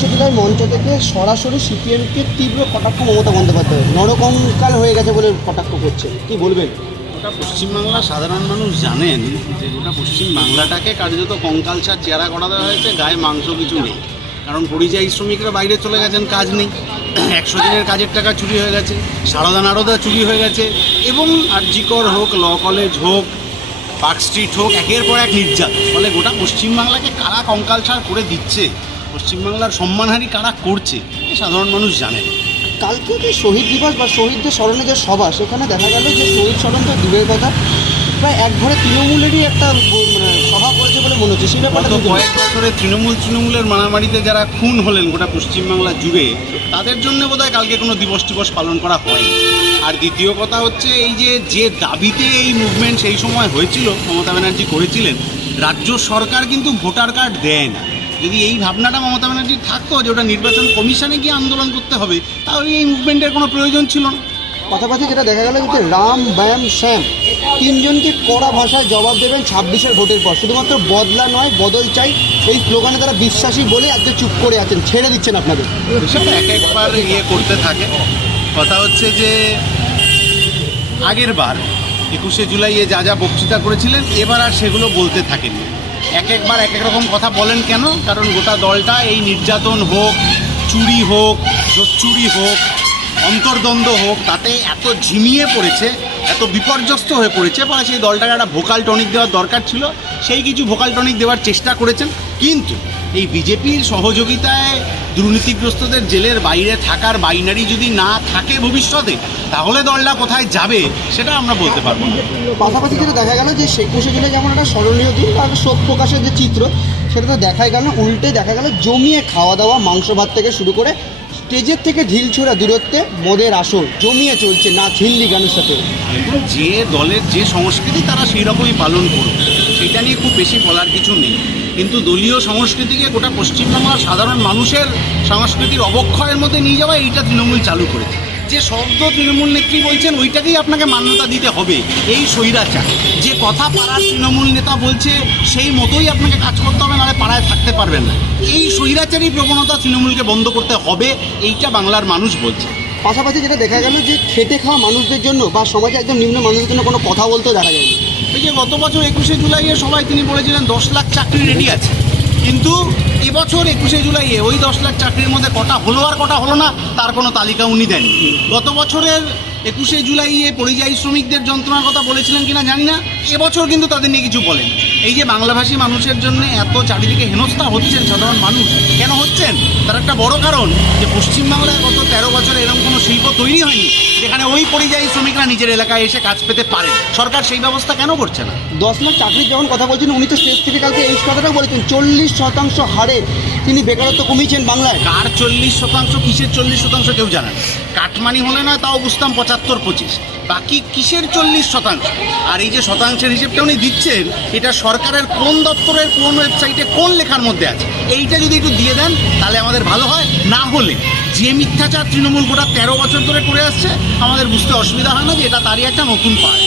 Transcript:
একুশে জুলাই মঞ্চ থেকে সরাসরি সিপিএমকে তীব্র কটাক্ষ মমতা বন্দ্যোপাধ্যায়, নরকঙ্কাল হয়ে গেছে বলে কটাক্ষ করছে, কি বলবেন? গোটা পশ্চিমবাংলার সাধারণ মানুষ জানেন যে গোটা পশ্চিমবাংলাটাকে কার্যত কঙ্কালসার চেহারা করা দেওয়া হয়েছে, গায়ে মাংস কিছু নেই। কারণ পরিযায়ী শ্রমিকরা বাইরে চলে গেছেন, কাজ নেই, 100 দিনের কাজের টাকা চুরি হয়ে গেছে, সারদা নারদা চুরি হয়ে গেছে, এবং আরজিকর হোক, ল কলেজ হোক, পার্ক স্ট্রিট হোক, একের পর এক নির্যাতন। ফলে গোটা পশ্চিমবাংলাকে কারা কঙ্কালসার করে দিচ্ছে, পশ্চিমবাংলার সম্মানহানি কারা করছে, সাধারণ মানুষ জানেন। কালকে যে শহীদ দিবস বা শহীদদের স্মরণে যে সভা, সেখানে দেখা গেল যে শহীদ স্মরণ তো দূরের কথা, প্রায় এক ঘরে তৃণমূলেরই একটা সভা করেছে বলে মনে হচ্ছে। সেই ব্যাপারটা গত কয়েক বছরে তৃণমূলের মারামারিতে যারা খুন হলেন গোটা পশ্চিমবাংলা জুড়ে, তাদের জন্য বোধহয় কালকে কোনো দিবস পালন করা হয়নি। আর দ্বিতীয় কথা হচ্ছে, এই যে দাবিতে এই মুভমেন্ট সেই সময় হয়েছিল, মমতা ব্যানার্জি করেছিলেন, রাজ্য সরকার কিন্তু ভোটার কার্ড দেয় না। যদি এই ভাবনাটা মমতা ব্যানার্জির থাকতো যে ওটা নির্বাচন কমিশনে গিয়ে আন্দোলন করতে হবে, তাহলে এই মুভমেন্টের কোনো প্রয়োজন ছিল না। পাশাপাশি যেটা দেখা গেল যে রাম, ব্যায়াম, শ্যাম তিনজনকে কড়া ভাষায় জবাব দেবেন 26-এর ভোটের পর। শুধুমাত্র বদলা নয়, বদল চাই, এই স্লোগানে তারা বিশ্বাসী বলে আজকে চুপ করে আছেন, ছেড়ে দিচ্ছেন আপনাদের। সেটা একবার করতে থাকে। কথা হচ্ছে যে আগের বার 21শে জুলাইয়ে যা বক্তৃতা করেছিলেন, এবার আর সেগুলো বলতে থাকেনি। একবার এক রকম কথা বলেন কেন? কারণ গোটা দলটা এই নির্যাতন হোক, চুরি হোক, চুরি হোক, অন্তর্দ্বন্দ্ব হোক, তাতে এত ঝিমিয়ে পড়েছে, এত বিপর্যস্ত হয়ে পড়েছে, ফলে সেই দলটাকে একটা ভোকাল টনিক দেওয়ার দরকার ছিল। সেই কিছু ভোকাল টনিক দেওয়ার চেষ্টা করেছেন, কিন্তু এই বিজেপির সহযোগিতায় দুর্নীতিগ্রস্তদের জেলের বাইরে থাকার বাইনারি যদি না থাকে ভবিষ্যতে, তাহলে দলটা কোথায় যাবে সেটা আমরা বলতে পারবো না। পাশাপাশি যেটা দেখা গেল যে 21শে জুলাই যেমন একটা স্মরণীয় দিন বা শোক প্রকাশের যে চিত্র, সেটা তো দেখাই গেল, উল্টে দেখা গেল জমিয়ে খাওয়া দাওয়া, মাংস ভাত থেকে শুরু করে স্টেজের থেকে ঢিল ছোড়া দূরত্বে মদের আসর জমিয়ে চলছে, নাচ, হিন্দি গানের সাথে। যে দলের যে সংস্কৃতি তারা সেই রকমই পালন করুক, সেটা নিয়ে খুব বেশি বলার কিছু নেই। কিন্তু দলীয় সংস্কৃতিকে গোটা পশ্চিমবাংলার সাধারণ মানুষের সংস্কৃতির অবক্ষয়ের মধ্যে নিয়ে যাওয়া, এইটা তৃণমূল চালু করেছে। যে শব্দ তৃণমূল নেত্রী বলছেন, ওইটাকেই আপনাকে মান্যতা দিতে হবে। এই স্বৈরাচার যে কথা পাড়ার তৃণমূল নেতা বলছে, সেই মতোই আপনাকে কাজ করতে হবে, নাহলে পাড়ায় থাকতে পারবেন না। এই স্বৈরাচারী প্রবণতা তৃণমূলকে বন্ধ করতে হবে, এইটা বাংলার মানুষ বলছে। পাশাপাশি যেটা দেখা গেল যে খেটে খাওয়া মানুষদের জন্য বা সমাজে একদম নিম্ন মানুষদের জন্য কোনো কথা বলতেও দেখা যায়নি। এই যে গত বছর 21শে জুলাইয়ে সবাই তিনি বলেছিলেন 10 লাখ চাকরি রেডি আছে, কিন্তু এবছর 21শে জুলাইয়ে ওই 10 লাখ চাকরির মধ্যে কটা হলো আর কটা হলো না, তার কোনো তালিকা উনি দেন। গত বছরের 21শে জুলাইয়ে পরিযায়ী শ্রমিকদের যন্ত্রণার কথা বলেছিলেন কিনা জানি না, এবছর কিন্তু তাদের নিয়ে কিছু বলেন। এই যে বাংলাভাষী মানুষের জন্য এত চারিদিকে হেনস্থা হচ্ছেন সাধারণ মানুষ, কেন হচ্ছেন? তার একটা বড় কারণ যে পশ্চিমবাংলায় গত 13 বছরে এরকম কোনো শিল্প তৈরি হয়নি যেখানে ওই পরিযায়ী শ্রমিকরা নিজের এলাকায় এসে কাজ পেতে পারে। সরকার সেই ব্যবস্থা কেন করছে না? 10 লাখ চাকরির যখন কথা বলছেন, উনি তো স্টেজ থেকে কালকে এই কথাটাও বলেছেন, 40% হারে তিনি বেকারত্ব কমিয়েছেন বাংলায়। কার 40%, কিসের 40% কেউ জানে না। কাটমানি হলে না তাও বুঝতাম 75-25, বাকি কিসের 40%? আর এই যে শতাংশের হিসেবটা উনি দিচ্ছেন, এটা সরকারের কোন দপ্তরের কোন ওয়েবসাইটে কোন লেখার মধ্যে আছে, এইটা যদি একটু দিয়ে দেন তাহলে আমাদের ভালো হয়। না হলে যে মিথ্যাচার তৃণমূল গোটা 13 বছর ধরে করে আসছে, আমাদের বুঝতে অসুবিধা হয় না যে এটা তারই একটা নতুন পার্ট।